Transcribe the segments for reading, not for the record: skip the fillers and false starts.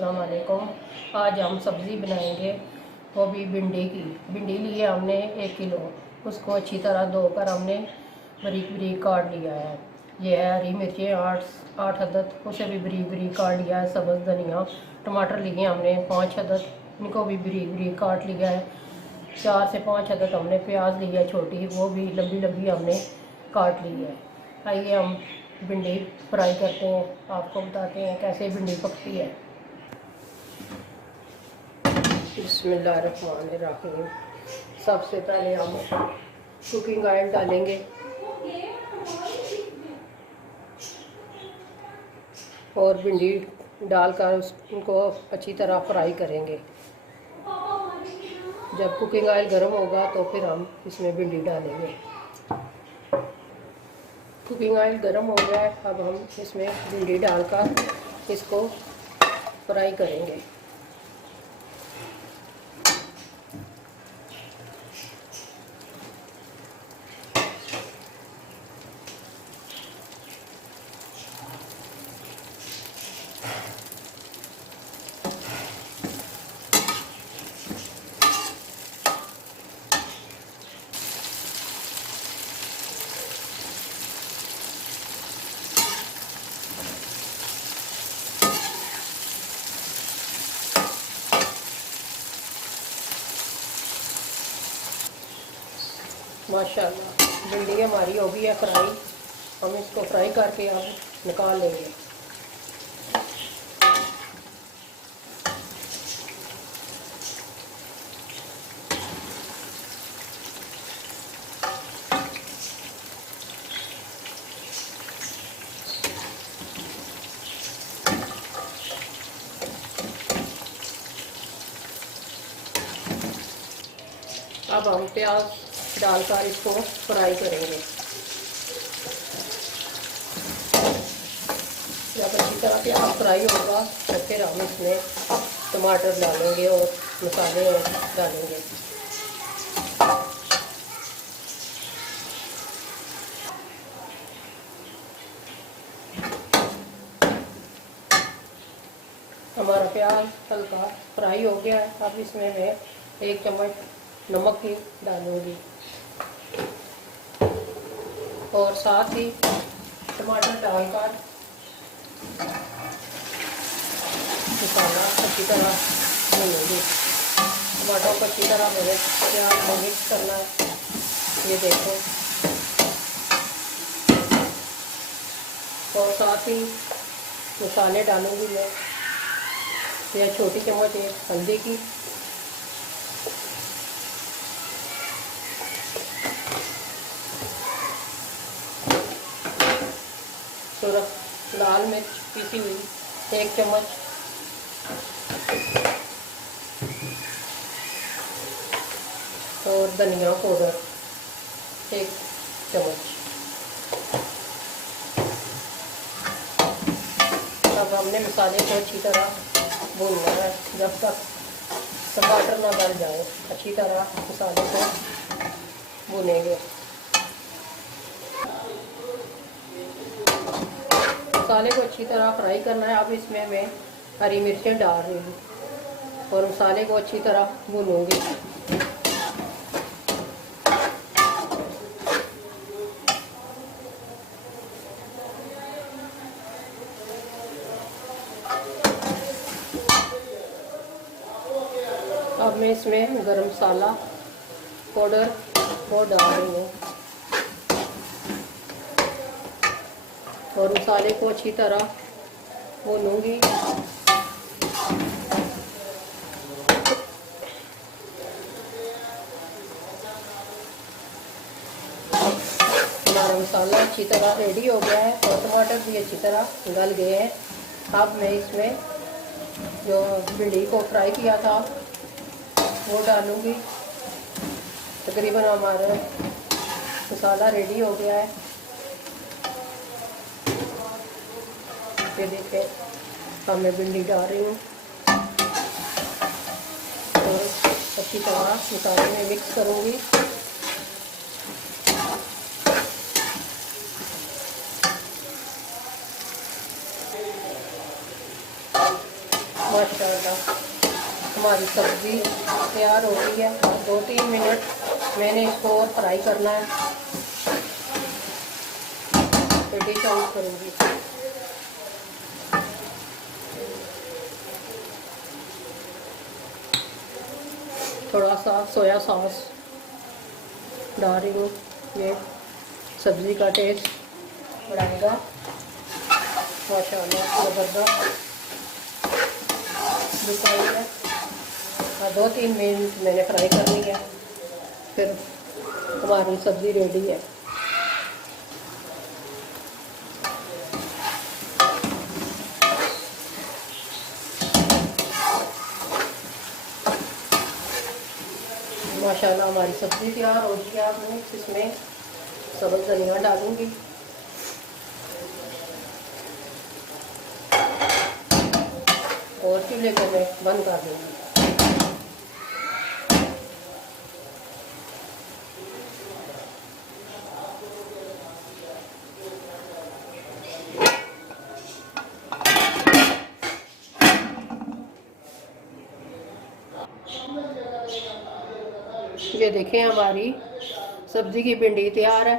अस्सलाम वालेकुम। आज हम सब्ज़ी बनाएंगे, वो भी भिंडी की। भिंडी लिए हमने 1 किलो। उसको अच्छी तरह धोकर हमने बारीक बारीक काट लिया है। ये है हरी मिर्चें 8 अदद, उसे भी बारीक बारीक काट लिया है। सब्ज़ धनिया, टमाटर लिए हमने 5 अदद, इनको भी बारीक बारीक काट लिया है। 4 से 5 अदद हमने प्याज ली है छोटी, वो भी लंबी लंबी हमने काट ली है। आइए हम भिंडी फ्राई करते हैं, आपको बताते हैं कैसे भिंडी पकती है। बिस्मिल्लाहिर्रहमानिर्रहीम। सबसे पहले हम कुकिंग ऑयल डालेंगे और भिंडी डालकर उनको अच्छी तरह फ्राई करेंगे। जब कुकिंग ऑयल गर्म होगा तो फिर हम इसमें भिंडी डालेंगे। कुकिंग ऑयल गर्म हो गया है, अब हम इसमें भिंडी डालकर इसको फ्राई करेंगे। माशाल्लाह भिंडी हमारी हो गई है फ्राई। हम इसको फ्राई करके अब निकाल लेंगे। अब हम प्याज डालकर इसको फ्राई करेंगे। जब अच्छी तरह प्याज फ्राई होगा तो फिर हम इसमें टमाटर डालेंगे और मसाले और डालेंगे। हमारा प्याज हल्का फ्राई हो गया है। अब इसमें मैं 1 चम्मच नमक की डालूंगी और साथ ही टमाटर डालकर मसाला अच्छी तरह भूनूंगी। टमाटर को अच्छी तरह मैंने प्याज को मिक्स करना है। ये देखो, और साथ ही मसाले डालूंगी मैं। यह छोटी चम्मच है हल्दी की, सूरत लाल मिर्च पीसी हुई 1 चम्मच, और धनिया पाउडर 1 चम्मच। अब हमने मसाले को अच्छी तरह भूनना है जब तक टमाटर ना गल जाए। अच्छी तरह मसाले को भूनेंगे। मसाले को अच्छी तरह फ्राई करना है। अब इसमें मैं हरी मिर्चें डाल रही हूँ और मसाले को अच्छी तरह भूनूंगी। अब मैं इसमें गरम मसाला पाउडर को डाल रही हूँ और मसाले को अच्छी तरह भूनूंगी। हमारा मसाला अच्छी तरह रेडी हो गया है और टमाटर भी अच्छी तरह गल गए हैं। अब मैं इसमें जो भिंडी को फ्राई किया था वो डालूंगी। तकरीबन हमारा मसाला रेडी हो गया है। ये देखें, अब मैं भिंडी डाल रही हूँ और अच्छी तरह मसाले में मिक्स करूँगी। हमारी सब्ज़ी तैयार हो गई है। 2-3 मिनट मैंने इसको और फ्राई करना है, फिर डिश आउट करूँगी। थोड़ा सा सोया सॉस डाल रही हूँ, ये सब्ज़ी का टेस्ट बढ़ाएगा। माशाल्लाह ज़बरदस्त दिखाई है। 2-3 मिनट मैंने फ्राई करनी है, फिर हमारी सब्ज़ी रेडी है। माशाल्लाह हमारी सब्ज़ी तैयार हो गई है। अब मैं इसमें सब्ज़ धनिया डालूँगी। और चूल्हे को मैं बंद कर दूँगी। ये देखें हमारी सब्ज़ी की भिंडी तैयार है।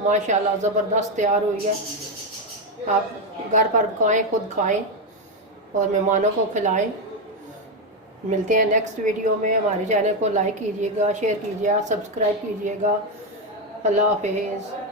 माशाल्लाह ज़बरदस्त तैयार हुई है। आप घर पर पकाएं, खुद खाएं और मेहमानों को खिलाएं। मिलते हैं नेक्स्ट वीडियो में। हमारे चैनल को लाइक कीजिएगा, शेयर कीजिएगा, सब्सक्राइब कीजिएगा। अल्लाह हाफिज़।